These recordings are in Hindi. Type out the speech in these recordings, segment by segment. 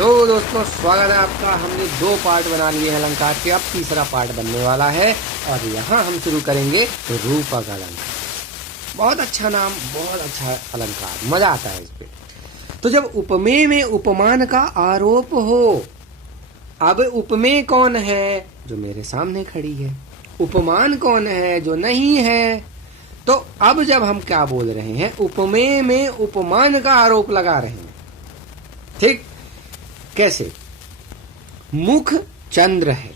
हेलो दोस्तों, स्वागत है आपका। हमने 2 पार्ट बना लिए हैं अलंकार के, अब तीसरा पार्ट बनने वाला है और यहाँ हम शुरू करेंगे रूपक अलंकार। बहुत अच्छा नाम, बहुत अच्छा अलंकार, मजा आता है इस पे। तो जब उपमेय में उपमान का आरोप हो, अब उपमेय कौन है? जो मेरे सामने खड़ी है। उपमान कौन है? जो नहीं है। तो अब जब हम क्या बोल रहे हैं, उपमेय में उपमान का आरोप लगा रहे हैं, ठीक? कैसे? मुख चंद्र है,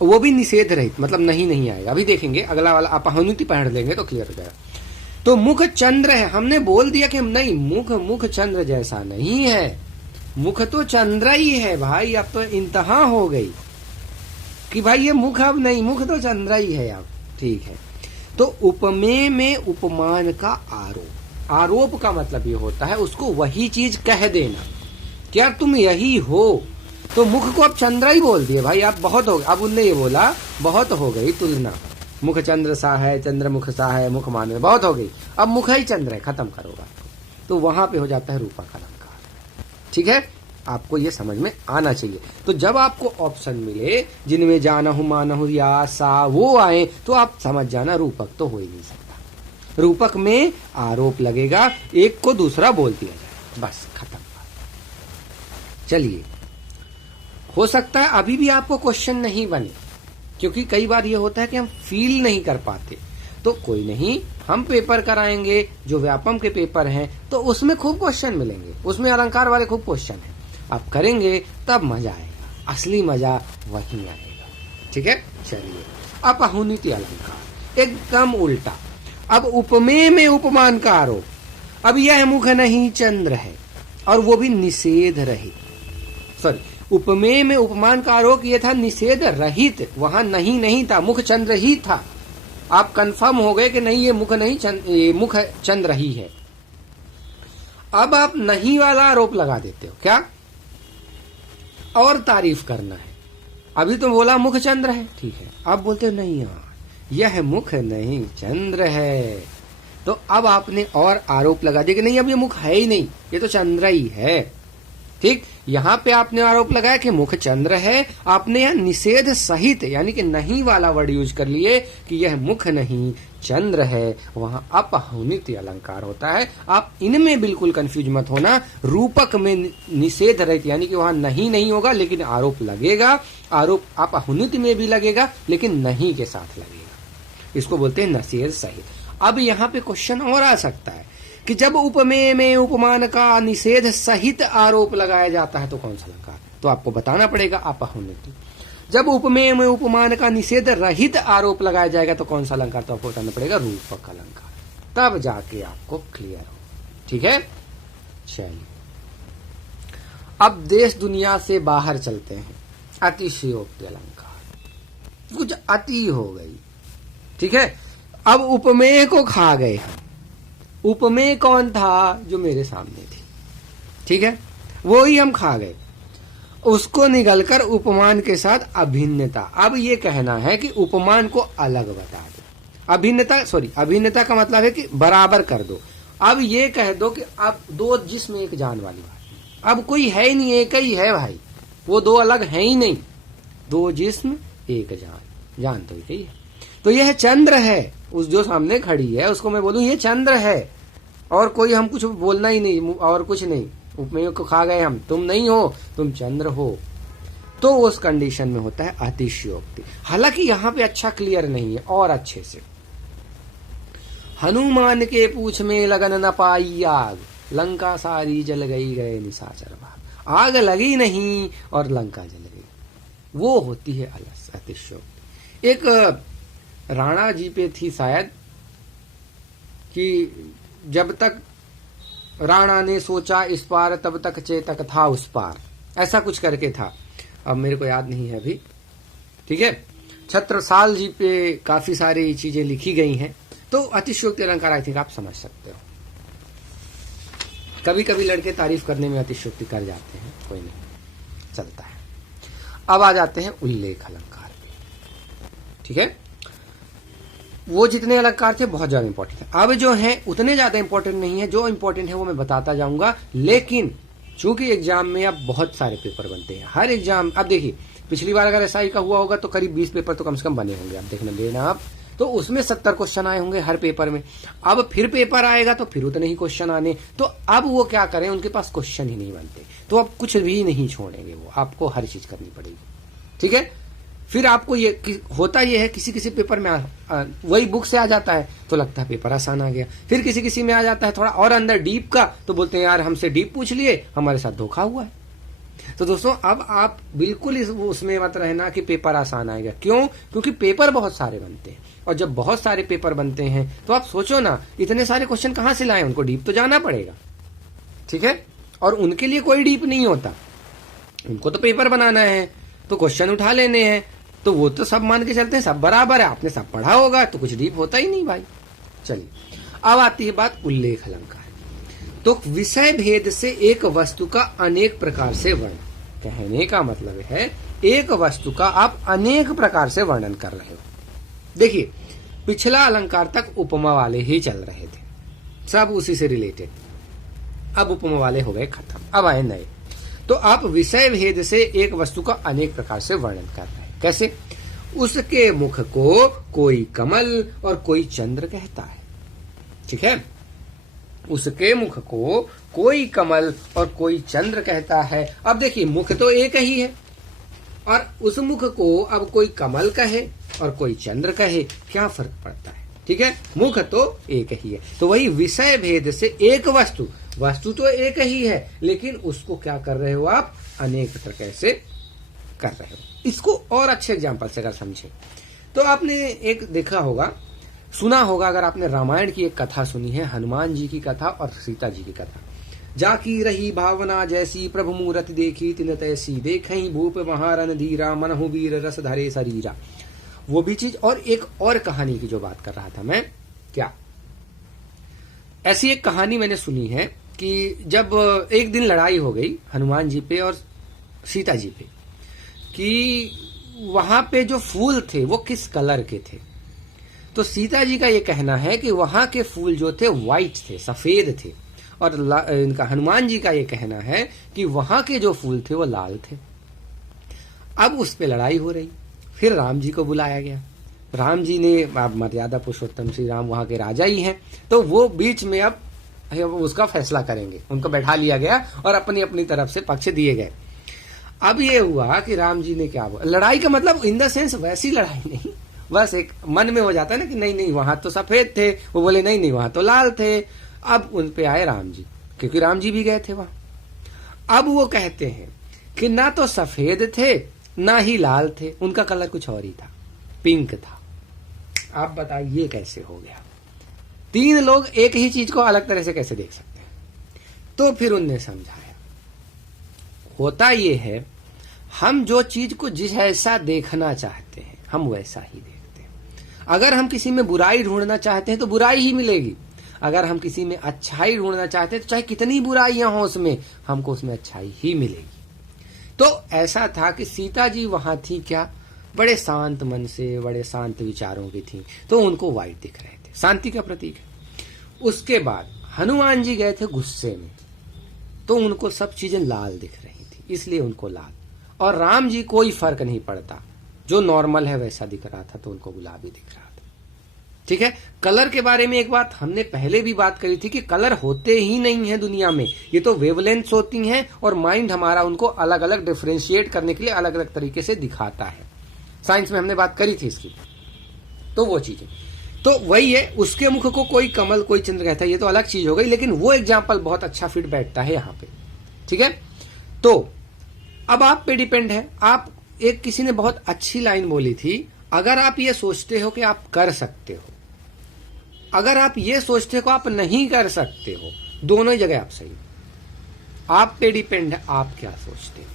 वो भी निषेध रहित, मतलब नहीं आएगा। अभी देखेंगे, अगला वाला आप अनुति पढ़ लेंगे तो क्लियर हो जाएगा। तो मुख चंद्र है, हमने बोल दिया कि नहीं, मुख चंद्र जैसा नहीं है। मुख तो चंद्र ही है भाई। अब तो इंतहा हो गई कि भाई ये मुख अब नहीं, मुख तो चंद्र ही है अब, ठीक है। तो उपमेय में उपमान का आरोप, आरोप का मतलब ये होता है उसको वही चीज कह देना, क्या तुम यही हो। तो मुख को अब चंद्र ही बोल दिए भाई, आप बहुत हो गए। अब उनने ये बोला बहुत हो गई तुलना, मुख चंद्र सा है, चंद्र मुख सा है, मुख माने बहुत हो गई, अब मुख ही चंद्र है, खत्म करो बात को। तो वहां पे हो जाता है रूपक अलंकार, ठीक है। आपको ये समझ में आना चाहिए। तो जब आपको ऑप्शन मिले जिनमें जानहु मानहु या सा वो आए, तो आप समझ जाना रूपक तो हो ही नहीं सकता। रूपक में आरोप लगेगा, एक को दूसरा बोल दिया जाए, बस खत्म। चलिए, हो सकता है अभी भी आपको क्वेश्चन नहीं बने, क्योंकि कई बार ये होता है कि हम फील नहीं कर पाते। तो कोई नहीं, हम पेपर कराएंगे जो व्यापम के पेपर हैं, तो उसमें खूब क्वेश्चन मिलेंगे, उसमें अलंकार वाले खूब क्वेश्चन हैं। आप करेंगे तब मजा आएगा, असली मजा वहीं आएगा, ठीक है। चलिए, अपहुनिति अलंकार एकदम उल्टा। अब उपमेय में उपमान का आरोप, अब यह मुख नहीं चंद्र है, और वो भी निषेध रहित। सॉरी, उपमेय में उपमान का आरोप ये था निषेध रहित, वहां नहीं था, मुख चंद्र ही था। आप कंफर्म हो गए कि नहीं, ये मुख नहीं ये मुख चंद्र ही है। अब आप नहीं वाला आरोप लगा देते हो, क्या? और तारीफ करना है। अभी तो बोला मुख चंद्र है, ठीक है, अब बोलते हो नहीं यार, यह मुख नहीं चंद्र है। तो अब आपने और आरोप लगा दिया कि नहीं, अब ये मुख है ही नहीं, ये तो चंद्र ही है, ठीक। यहां पे आपने आरोप लगाया कि मुख चंद्र है, आपने यह निषेध सहित यानी कि नहीं वाला वर्ड यूज कर लिए कि यह मुख नहीं चंद्र है। वहां अपहुनिति अलंकार होता है। आप इनमें बिल्कुल कंफ्यूज मत होना। रूपक में निषेध रहित यानी कि वहां नहीं होगा, लेकिन आरोप लगेगा। आरोप अपहुनिति में भी लगेगा, लेकिन नहीं के साथ लगेगा। इसको बोलते हैं निषेध सहित। अब यहाँ पे क्वेश्चन और आ सकता है कि जब उपमेय में उपमान का निषेध सहित आरोप लगाया जाता है तो कौन सा अलंकार? तो आपको बताना पड़ेगा अपहुनिति। जब उपमेय में उपमान का निषेध रहित आरोप लगाया जाएगा तो कौन सा अलंकार? तो आपको बताना पड़ेगा रूपक अलंकार, तब जाके आपको क्लियर हो, ठीक है। चलिए, अब देश दुनिया से बाहर चलते हैं। अतिशयोक्ति अलंकार, कुछ अति हो गई, ठीक है। अब उपमेय को खा गए हम। उपमेय कौन था? जो मेरे सामने थी, ठीक है, वो ही हम खा गए। उसको निगलकर उपमान के साथ अभिन्नता। अब ये कहना है कि उपमान को अलग बता दो। अभिन्नता का मतलब है कि बराबर कर दो। अब ये कह दो कि अब 2 जिस्म एक जान वाली बात, अब कोई है ही नहीं, एक ही है भाई, वो 2 अलग है ही नहीं। 2 जिस्म एक जान तो एक ही है। तो यह चंद्र है, उस जो सामने खड़ी है उसको मैं बोलूं ये चंद्र है, और कोई हम कुछ बोलना ही नहीं, और कुछ नहीं। उपमेय को खा गए हम, तुम नहीं हो, तुम चंद्र हो। तो उस कंडीशन में होता है अतिशयोक्ति। हालांकि यहां पे अच्छा क्लियर नहीं है, और अच्छे से। हनुमान के पूछ में लगन न पाई आग, लंका सारी जल गई गए निशाचर भाग। आग लगी नहीं और लंका जल गई, वो होती है अतिशयोक्ति। एक राणा जी पे थी शायद, कि जब तक राणा ने सोचा इस पार तब तक चेतक था उस पार, ऐसा कुछ करके था, अब मेरे को याद नहीं है अभी, ठीक है। छत्रसाल जी पे काफी सारी चीजें लिखी गई हैं। तो अतिशयोक्ति अलंकार आई थिंक आप समझ सकते हो। कभी कभी लड़के तारीफ करने में अतिशयोक्ति कर जाते हैं, कोई नहीं, चलता है। अब आ जाते हैं उल्लेख अलंकार पे, ठीक है। वो जितने अलंकार थे बहुत ज्यादा इंपॉर्टेंट है। अब जो है उतने ज्यादा इंपॉर्टेंट नहीं है, जो इंपॉर्टेंट है वो मैं बताता जाऊंगा। लेकिन चूंकि एग्जाम में अब बहुत सारे पेपर बनते हैं, हर एग्जाम, अब देखिए पिछली बार अगर एसआई का हुआ होगा तो करीब 20 पेपर तो कम से कम बने होंगे, आप देखना लेना आप, तो उसमें 70 क्वेश्चन आए होंगे हर पेपर में। अब फिर पेपर आएगा तो फिर उतने ही क्वेश्चन आने, तो अब वो क्या करें, उनके पास क्वेश्चन ही नहीं बनते, तो अब कुछ भी नहीं छोड़ेंगे, वो आपको हर चीज करनी पड़ेगी। ठीक है, फिर आपको ये होता ये है, किसी किसी पेपर में वही बुक से आ जाता है तो लगता है पेपर आसान आ गया, फिर किसी किसी में आ जाता है थोड़ा और अंदर डीप का, तो बोलते हैं यार हमसे डीप पूछ लिए, हमारे साथ धोखा हुआ है। तो दोस्तों अब आप बिल्कुल उसमें मत रहना कि पेपर आसान आएगा, क्यों, क्योंकि पेपर बहुत सारे बनते हैं, और जब बहुत सारे पेपर बनते हैं तो आप सोचो ना इतने सारे क्वेश्चन कहां से लाएं, उनको डीप तो जाना पड़ेगा। ठीक है, और उनके लिए कोई डीप नहीं होता, उनको तो पेपर बनाना है तो क्वेश्चन उठा लेने हैं, तो वो तो सब मान के चलते हैं सब बराबर है, आपने सब पढ़ा होगा तो कुछ डीप होता ही नहीं भाई। चलिए अब आती है बात उल्लेख अलंकार। तो विषय भेद से एक वस्तु का अनेक प्रकार से वर्णन, कहने का मतलब है एक वस्तु का आप अनेक प्रकार से वर्णन कर रहे हो। देखिए पिछला अलंकार तक उपमा वाले ही चल रहे थे, सब उसी से रिलेटेड, अब उपमा वाले हो गए खत्म, अब आए नए। तो आप विषय भेद से एक वस्तु का अनेक प्रकार से वर्णन कर रहे हैं। कैसे, उसके मुख को कोई कमल और कोई चंद्र कहता है। ठीक है, उसके मुख को कोई कमल और कोई चंद्र कहता है। अब देखिए मुख तो एक ही है, और उस मुख को अब कोई कमल कहे और कोई चंद्र कहे, क्या फर्क पड़ता है। ठीक है, मुख तो एक ही है, तो वही विषय भेद से एक वस्तु, वस्तु तो एक ही है लेकिन उसको क्या कर रहे हो आप, अनेक प्रकार से कर रहे हो। इसको और अच्छे एग्जाम्पल से अगर समझे तो आपने एक देखा होगा, सुना होगा, अगर आपने रामायण की एक कथा सुनी है, हनुमान जी की कथा और सीता जी की कथा, जाकी रही भावना जैसी प्रभु मूरत देखी तिन तैसी, देखई भूप महारन धीरा मनहु वीर रस धरे शरीरा, वो भी चीज। और एक और कहानी की जो बात कर रहा था मैं, क्या ऐसी एक कहानी मैंने सुनी है कि जब एक दिन लड़ाई हो गई हनुमान जी पे और सीता जी पे, कि वहां पे जो फूल थे वो किस कलर के थे, तो सीता जी का ये कहना है कि वहां के फूल जो थे व्हाइट थे, सफेद थे, और इनका हनुमान जी का ये कहना है कि वहां के जो फूल थे वो लाल थे। अब उस पे लड़ाई हो रही, फिर राम जी को बुलाया गया, राम जी ने, अब मर्यादा पुरुषोत्तम श्री राम वहां के राजा ही हैं, तो वो बीच में अब उसका फैसला करेंगे, उनको बैठा लिया गया और अपनी अपनी तरफ से पक्ष दिए गए। अब ये हुआ कि राम जी ने क्या बोला, लड़ाई का मतलब इन द सेंस वैसी लड़ाई नहीं, बस एक मन में हो जाता है ना कि नहीं नहीं वहां तो सफेद थे, वो बोले नहीं नहीं वहां तो लाल थे। अब उन पे आए राम जी, क्योंकि राम जी भी गए थे वहां। अब वो कहते हैं कि ना तो सफेद थे ना ही लाल थे, उनका कलर कुछ और ही था, पिंक था। आप बताइए कैसे हो गया, तीन लोग एक ही चीज को अलग तरह से कैसे देख सकते हैं। तो फिर उनने समझाया, होता ये है हम जो चीज को जिस ऐसा देखना चाहते हैं हम वैसा ही देखते हैं। अगर हम किसी में बुराई ढूंढना चाहते हैं तो बुराई ही मिलेगी, अगर हम किसी में अच्छाई ढूंढना चाहते हैं तो चाहे कितनी बुराइयां हो उसमें, हमको उसमें अच्छाई ही मिलेगी। तो ऐसा था कि सीता जी वहां थी क्या, बड़े शांत मन से, बड़े शांत विचारों की थी, तो उनको व्हाइट दिख रहे थे, शांति का प्रतीक है। उसके बाद हनुमान जी गए थे गुस्से में, तो उनको सब चीजें लाल दिख रही थी, इसलिए उनको लाल। और राम जी कोई फर्क नहीं पड़ता, जो नॉर्मल है वैसा दिख रहा था, तो उनको गुलाबी दिख रहा था। ठीक है, कलर के बारे में एक बात हमने पहले भी बात करी थी कि कलर होते ही नहीं है दुनिया में, ये तो वेवलेंथ्स होती हैं और माइंड हमारा उनको अलग अलग डिफरेंशिएट करने के लिए अलग अलग तरीके से दिखाता है। साइंस में हमने बात करी थी इसकी, तो वो चीजें तो वही है। उसके मुख को कोई कमल कोई चंद्र कहता है, ये तो अलग चीज हो गई, लेकिन वो एग्जाम्पल बहुत अच्छा फिट बैठता है यहाँ पे। ठीक है, तो अब आप पे डिपेंड है। आप एक किसी ने बहुत अच्छी लाइन बोली थी, अगर आप ये सोचते हो कि आप कर सकते हो, अगर आप ये सोचते हो आप नहीं कर सकते हो, दोनों ही जगह आप सही। आप पे डिपेंड है आप क्या सोचते हो।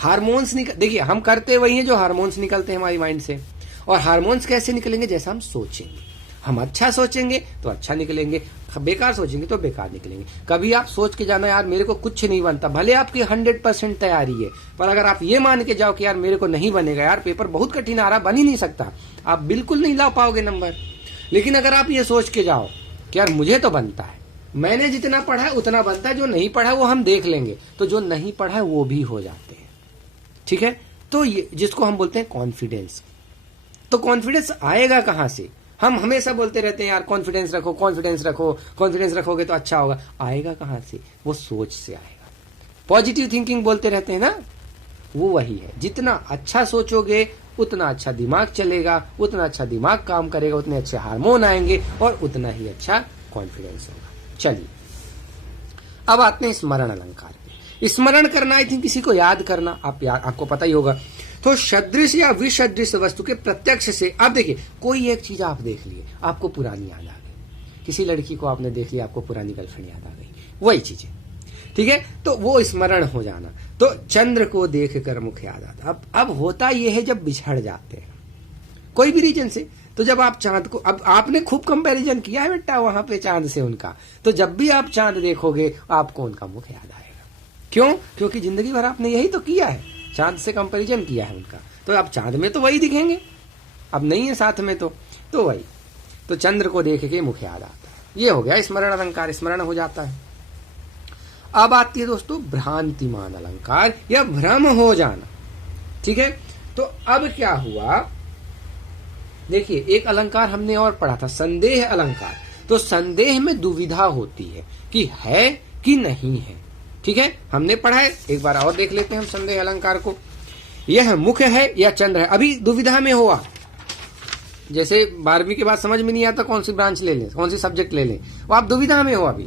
हार्मोन्स देखिए हम करते वही है जो हार्मोन्स निकलते हैं हमारी माइंड से, और हार्मोन्स कैसे निकलेंगे, जैसा हम सोचेंगे। हम अच्छा सोचेंगे तो अच्छा निकलेंगे, बेकार सोचेंगे तो बेकार निकलेंगे। कभी आप सोच के जाना यार मेरे को कुछ नहीं बनता, भले आपकी 100% तैयारी है, पर अगर आप ये मान के जाओ कि यार मेरे को नहीं बनेगा, यार पेपर बहुत कठिन आ रहा, बन ही नहीं सकता, आप बिल्कुल नहीं ला पाओगे नंबर। लेकिन अगर आप ये सोच के जाओ कि यार मुझे तो बनता है, मैंने जितना पढ़ा है उतना बनता है, जो नहीं पढ़ा है वो हम देख लेंगे, तो जो नहीं पढ़ा है वो भी हो जाते हैं। ठीक है, तो ये जिसको हम बोलते हैं कॉन्फिडेंस। तो कॉन्फिडेंस आएगा कहां से? हम हमेशा बोलते रहते हैं यार कॉन्फिडेंस रखो, कॉन्फिडेंस रखो, कॉन्फिडेंस रखोगे तो अच्छा होगा। आएगा कहां से? वो सोच से आएगा। पॉजिटिव थिंकिंग बोलते रहते हैं ना, वो वही है। जितना अच्छा सोचोगे उतना अच्छा दिमाग चलेगा, उतना अच्छा दिमाग काम करेगा, उतने अच्छे हार्मोन आएंगे और उतना ही अच्छा कॉन्फिडेंस होगा। चलिए अब आते हैं स्मरण अलंकार पे। स्मरण करना आई थिंक किसी को याद करना, आपको पता ही होगा। तो सदृश या विसदृश वस्तु के प्रत्यक्ष से, अब देखिए कोई एक चीज आप देख लिए, आपको पुरानी याद आ गई। किसी लड़की को आपने देख लिया, आपको पुरानी गर्लफ्रेंड याद आ गई, वही चीजें। ठीक है, तो वो स्मरण हो जाना। तो चंद्र को देख कर मुख याद आता। अब होता यह है जब बिछड़ जाते हैं कोई भी रीजन से, तो जब आप चांद को, अब आपने खूब कंपैरिजन किया है बेटा वहां पे चांद से उनका, तो जब भी आप चांद देखोगे आपको उनका मुख याद आएगा। क्यों? क्योंकि जिंदगी भर आपने यही तो किया है, चांद से कंपैरिजन किया है उनका, तो अब चांद में तो वही दिखेंगे, अब नहीं है साथ में तो वही। तो चंद्र को देख के मुख याद आता है, ये हो गया स्मरण अलंकार, स्मरण हो जाता है। अब आती है दोस्तों भ्रांतिमान अलंकार या भ्रम हो जाना। ठीक है, तो अब क्या हुआ, देखिए एक अलंकार हमने और पढ़ा था, संदेह अलंकार। तो संदेह में दुविधा होती है कि है कि नहीं है। ठीक है, हमने पढ़ा है, एक बार और देख लेते हैं हम संदेह अलंकार को। यह मुख है या चंद्र है, अभी दुविधा में हुआ। जैसे 12वीं के बाद समझ में नहीं आता कौन सी ब्रांच ले लें, कौन सी सब्जेक्ट ले लें, वो आप दुविधा में हो अभी।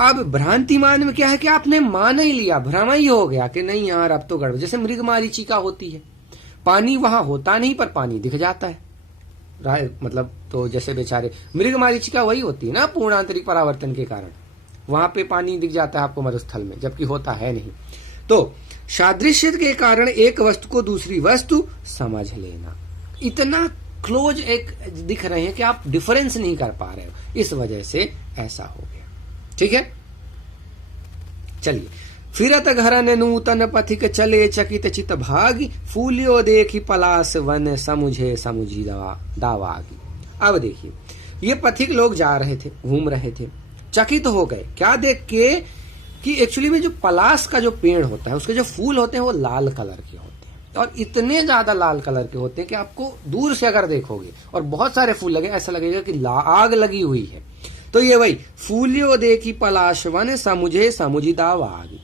अब भ्रांतिमान में क्या है कि आपने मान ही लिया, भ्रम ही हो गया कि नहीं यार अब तो गड़बड़। जैसे मृग मरीचिका होती है, पानी वहां होता नहीं पर पानी दिख जाता है, मतलब तो जैसे बेचारे मृग मरीचिका वही होती है ना, पूर्णांतरिक परावर्तन के कारण वहां पे पानी दिख जाता है आपको मरुस्थल में, जबकि होता है नहीं। तो सादृश्य के कारण एक वस्तु को दूसरी वस्तु समझ लेना, इतना क्लोज एक दिख रहे हैं कि आप डिफरेंस नहीं कर पा रहे हो, इस वजह से ऐसा हो गया। ठीक है, चलिए। फिरत घरन नूतन पथिक चले चकित चित भागी, फूलियो देखी पलास वन समुझे समुझी दावागी। अब देखिए ये पथिक लोग जा रहे थे, घूम रहे थे, चकित हो गए क्या देख के कि एक्चुअली में जो पलास का जो पेड़ होता है उसके जो फूल होते हैं वो लाल कलर के होते हैं, और इतने ज्यादा लाल कलर के होते हैं कि आपको दूर से अगर देखोगे और बहुत सारे फूल लगे ऐसा लगेगा कि आग लगी हुई है। तो ये वही फूलियो देखी पलाश वन समुझे समुझी दावागी।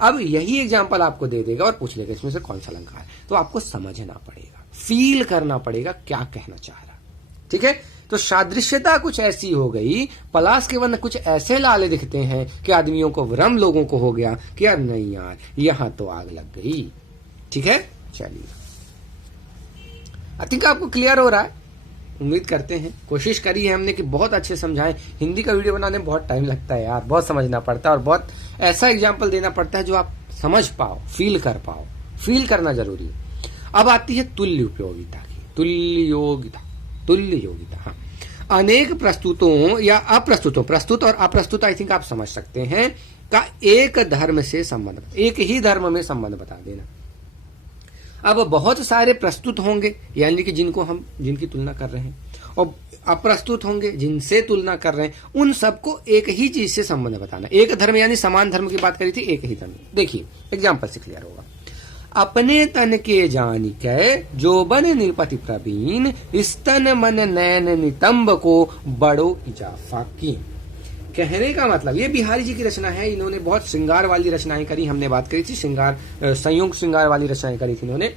अब यही एग्जाम्पल आपको दे देगा और पूछ लेगा इसमें से कौन सा अलंकार है, तो आपको समझना पड़ेगा, फील करना पड़ेगा क्या कहना चाह रहा। ठीक है, तो सादृश्यता कुछ ऐसी हो गई, पलाश के वन कुछ ऐसे लाले दिखते हैं कि आदमियों को भ्रम लोगों को हो गया कि यार नहीं यार यहां तो आग लग गई। ठीक है, चलिए आई थिंक आपको क्लियर हो रहा है, उम्मीद करते हैं, कोशिश करी है हमने कि बहुत अच्छे समझाएं। हिंदी का वीडियो बनाने में बहुत टाइम लगता है यार, बहुत समझना पड़ता है और बहुत ऐसा एग्जाम्पल देना पड़ता है जो आप समझ पाओ, फील कर पाओ, फील करना जरूरी है। अब आती है तुल्य उपयोगिता की, तुल्य योगिता। हाँ, अनेक प्रस्तुतों या अप्रस्तुतों, प्रस्तुत और अप्रस्तुत आई थिंक आप समझ सकते हैं, का एक धर्म से संबंध, एक ही धर्म में संबंध बता देना। अब बहुत सारे प्रस्तुत होंगे यानी कि जिनकी तुलना कर रहे हैं, और अप्रस्तुत होंगे जिनसे तुलना कर रहे हैं, उन सबको एक ही चीज से संबंध बताना। एक धर्म यानी समान धर्म की बात करी थी, एक ही धर्म। देखिए एग्जाम्पल से क्लियर होगा। अपने तन के जान के जो बन निरपति प्रवीण, स्तन मन नैन नितंब को बड़ो इजाफा की। कहने का मतलब ये बिहारी जी की रचना है, इन्होंने बहुत श्रृंगार वाली रचनाएं करी, हमने बात करी थी श्रृंगार, संयुक्त श्रृंगार वाली रचनाएं करी थी इन्होंने।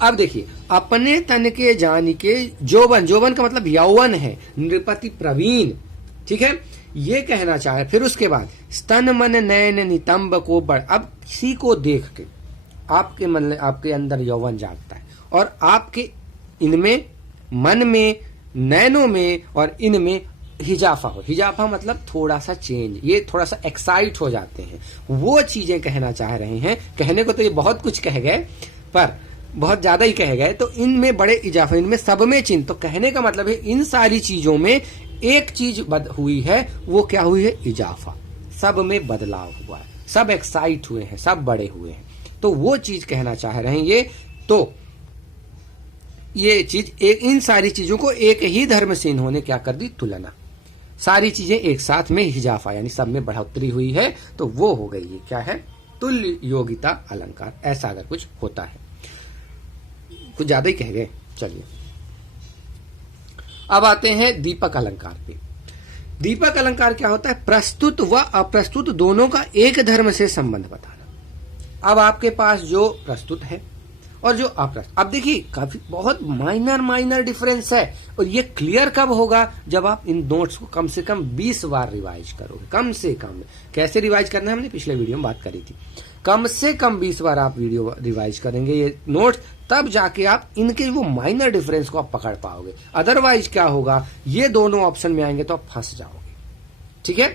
अब देखिए अपने तन के जान के जोबन का मतलब यौवन है, नृपति प्रवीण। ठीक है, ये कहना चाहे। फिर उसके बाद स्तन मन नयन नितंब को बड़, अब किसी को देख के आपके मन, आपके अंदर यौवन जागता है और आपके इनमें मन में, नैनों में और इनमें हिजाफा हो। हिजाफा मतलब थोड़ा सा चेंज, ये थोड़ा सा एक्साइट हो जाते हैं, वो चीजें कहना चाह रहे हैं। कहने को तो ये बहुत कुछ कह गए, पर बहुत ज्यादा ही कह गए, तो इनमें बड़े इजाफा, इनमें सब में चिन्ह। तो कहने का मतलब है इन सारी चीजों में एक चीज हुई है, वो क्या हुई है? इजाफा। सब में बदलाव हुआ है, सब एक्साइट हुए हैं, सब बड़े हुए हैं, तो वो चीज कहना चाह रहे हैं ये। तो ये चीज इन सारी चीजों को एक ही धर्म से इन्होंने क्या कर दी? तुलना। सारी चीजें एक साथ में इजाफा यानी सब में बढ़ोतरी हुई है, तो वो हो गई है क्या है, तुल्य योगिता अलंकार। ऐसा अगर कुछ होता है, कुछ ज्यादा ही कह गए। चलिए अब आते हैं दीपक अलंकार पे। दीपक अलंकार क्या होता है, प्रस्तुत व अप्रस्तुत दोनों का एक धर्म से संबंध बताना। अब आपके पास जो प्रस्तुत है और जो अप्रस्तुत, अब देखिए काफी बहुत माइनर डिफरेंस है, और ये क्लियर कब होगा, जब आप इन नोट्स को कम से कम 20 बार रिवाइज करोगे। कम से कम कैसे रिवाइज करना है हमने पिछले वीडियो में बात करी थी। कम से कम 20 बार आप वीडियो रिवाइज करेंगे ये नोट्स, तब जाके आप इनके वो माइनर डिफरेंस को आप पकड़ पाओगे। अदरवाइज क्या होगा, ये दोनों ऑप्शन में आएंगे तो आप फंस जाओगे। ठीक है,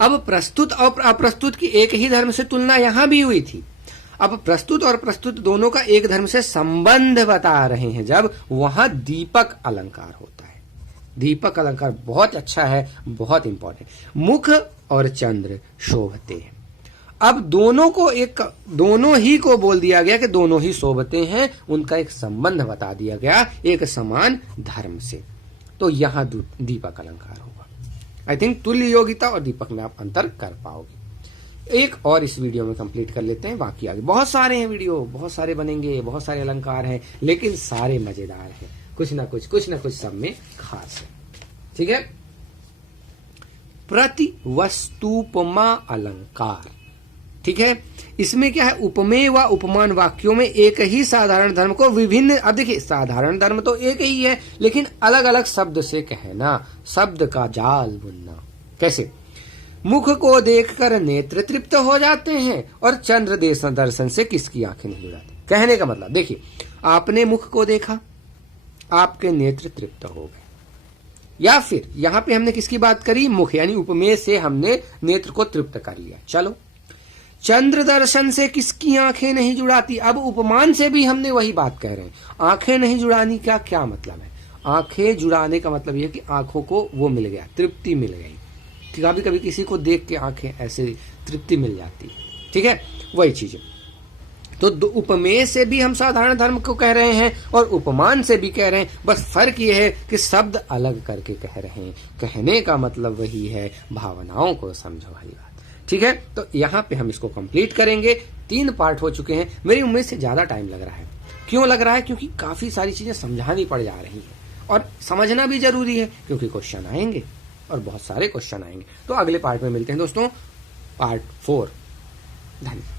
अब प्रस्तुत और अप्रस्तुत की एक ही धर्म से तुलना यहां भी हुई थी। अब प्रस्तुत और प्रस्तुत दोनों का एक धर्म से संबंध बता रहे हैं जब, वहां दीपक अलंकार होता है। दीपक अलंकार बहुत अच्छा है, बहुत इंपॉर्टेंट। मुख और चंद्र शोभते हैं। अब दोनों ही को बोल दिया गया कि दोनों ही शोभते हैं, उनका एक संबंध बता दिया गया एक समान धर्म से, तो यहां दीपक अलंकार होगा। आई थिंक तुल्य योगिता और दीपक में आप अंतर कर पाओगे। एक और इस वीडियो में कंप्लीट कर लेते हैं, बाकी आगे बहुत सारे हैं वीडियो, बहुत सारे बनेंगे, बहुत सारे अलंकार हैं, लेकिन सारे मजेदार हैं, कुछ ना कुछ सब में खास है। ठीक है, प्रतिवस्तुपमा अलंकार। ठीक है, इसमें क्या है, उपमेय व उपमान वाक्यों में एक ही साधारण धर्म को विभिन्न, अब देखिए साधारण धर्म तो एक ही है, लेकिन अलग अलग शब्द से कहना, शब्द का जाल बुनना। कैसे, मुख को देखकर नेत्र तृप्त हो जाते हैं और चंद्र दर्शन से किसकी आंखें नहीं जुड़ाती। कहने का मतलब देखिए, आपने मुख को देखा, आपके नेत्र तृप्त हो गए, या फिर यहां पे हमने किसकी बात करी, मुख, यानी उपमेय से हमने नेत्र को तृप्त कर लिया। चलो, चंद्र दर्शन से किसकी आंखें नहीं जुड़ाती, अब उपमान से भी हमने वही बात कह रहे हैं। आंखें नहीं जुड़ानी का क्या मतलब है, आंखें जुड़ाने का मतलब यह कि आंखों को वो मिल गया, तृप्ति मिल गई। कभी कभी किसी को देख के आंखें ऐसे तृप्ति मिल जाती है। ठीक है, वही चीज है। तो उपमेय से भी हम साधारण धर्म को कह रहे हैं और उपमान से भी कह रहे हैं, बस फर्क यह है कि शब्द अलग करके कह रहे हैं। कहने का मतलब वही है, भावनाओं को समझो वाली बात। ठीक है, तो यहाँ पे हम इसको कंप्लीट करेंगे। 3 पार्ट हो चुके हैं, मेरी उम्मीद से ज्यादा टाइम लग रहा है। क्यों लग रहा है, क्योंकि काफी सारी चीजें समझानी पड़ जा रही है और समझना भी जरूरी है, क्योंकि क्वेश्चन आएंगे और बहुत सारे क्वेश्चन आएंगे। तो अगले पार्ट में मिलते हैं दोस्तों, पार्ट 4। धन्यवाद।